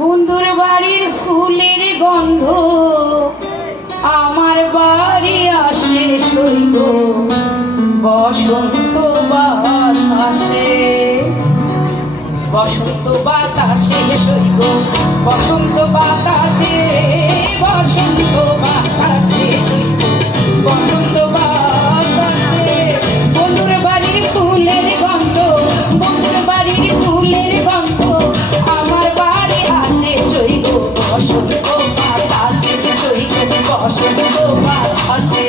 বন্ধুর বাড়ির ফুলের গন্ধ আমার বাড়ি আসে সইগ বসন্ত বাতাসে, বসন্ত বাতাসে সইগ বসন্ত বাতাসে, বসন্ত বাতাসে সইগ বসন্ত বাতাসে। বন্ধুর বাড়ির ফুলের গন্ধ, বন্ধুর বাড়ির ফুলের গন্ধ আমার বাড়ি আসে সইগ বসন্ত বাতাসে, সইগ বসন্ত বাতাসে।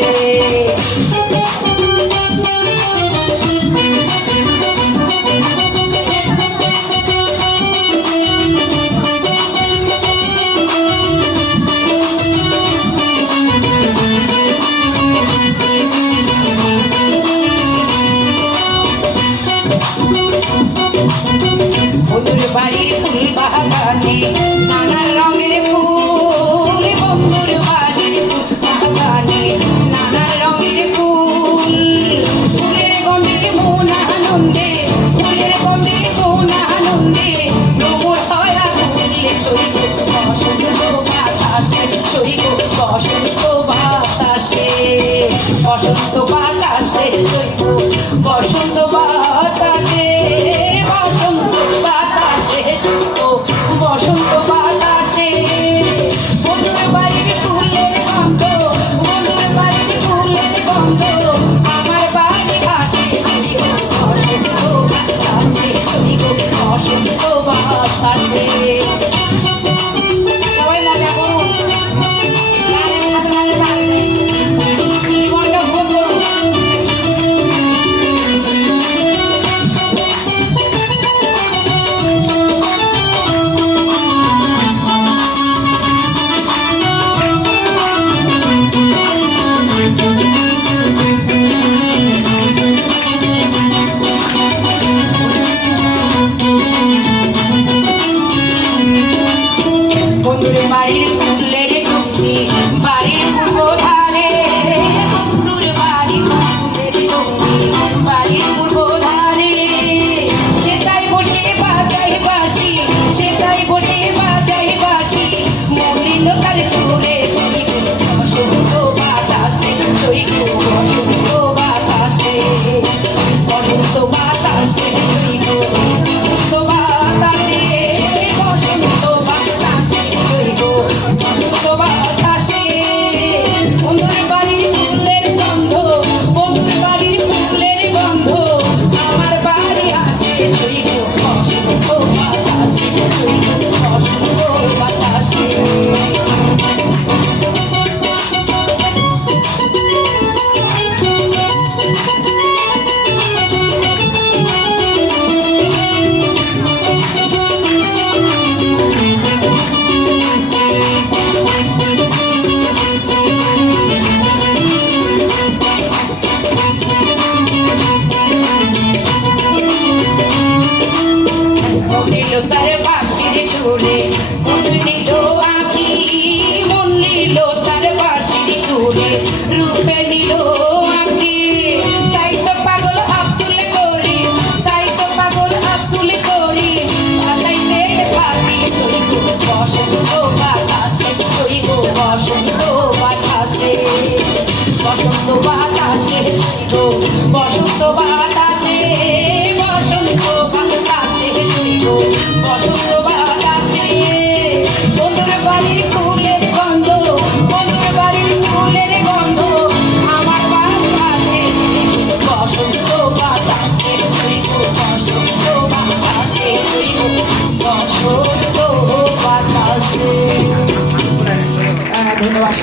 বন্ধুর বাড়ির ফুল বাগানে নানা রঙের ফুল, বন্ধুর বাড়ির ফুল বাগানে নানা রঙের ফুল। ফুলের গন্ধে মন আনন্দে, ফুলের গন্ধে মন আনন্দে ভ্রমর হয় ঘুরলে সইগ বসন্ত বাতাসে, সইগ বসন্ত বাতাসে, বসন্ত বাতাসে সইগ বসন্ত বাতাসে, বসন্ত বাতাসে সইগ বসন্ত বাতাসে। বন্ধুর বাড়ির ফুলের গন্ধ, বন্ধুর বাড়ির ফুলের গন্ধ আমার বাড়ি আসে সইগ বসন্ত বাতাসে, সইগ বসন্ত বাতাসে। সবাই মজা করুন, গানের সাথে সাথে থাকবেন, জীবনটা ভোগ করুন। বন্ধুর বাড়ির ফুলের টুকরি বাড়ির পূর্ব ধারে, বন্ধুর বাড়ির ফুলের টুকরি বাড়ির পূর্ব ধারে। সেটাই বসে বাজাই বাঁশি, সেটাই বসে বাজাই বাঁশি মলিন তার সুরে সইগ বসন্ত বাতাসে, সইগ বসন্ত বাতাসে, বসন্ত বাতাসে সইগ বসন্ত বাতাসে, বসন্ত বাতাসে সইগ বসন্ত বাতাসে। বন্ধুর বাড়ির ফুলের গন্ধ, বন্ধুর বাড়ির ফুলের গন্ধ আমার বাড়ি আসে সইগ বসন্ত বাতাসে, সইগ বসন্ত বাতাসে। নিল তার বাঁশির সুরে মন নিল আঁখি, মন নিল তার বাঁশির সুরে রূপে নিল আঁখি। তাই তো পাগল আব্দুল করিম, তাই তো পাগল আব্দুল করিম ভাসাইতে ভাবি সইগ বসন্ত বাতাসে, সইগ বসন্ত বাতাসে, বসন্ত বাতাসে সইগ বসন্ত বাতাসে, বসন্ত বাতাসে সইগ বসন্ত বাতাসে। বন্ধুর বাড়ির ফুলের গন্ধ, বন্ধুর বাড়ির ফুলের গন্ধ আমার বাড়ি আসে বসন্ত বাতাসে, সইগ বসন্ত বাতাসে, সইগ বসন্ত বাতাসে। ধন্যবাদ।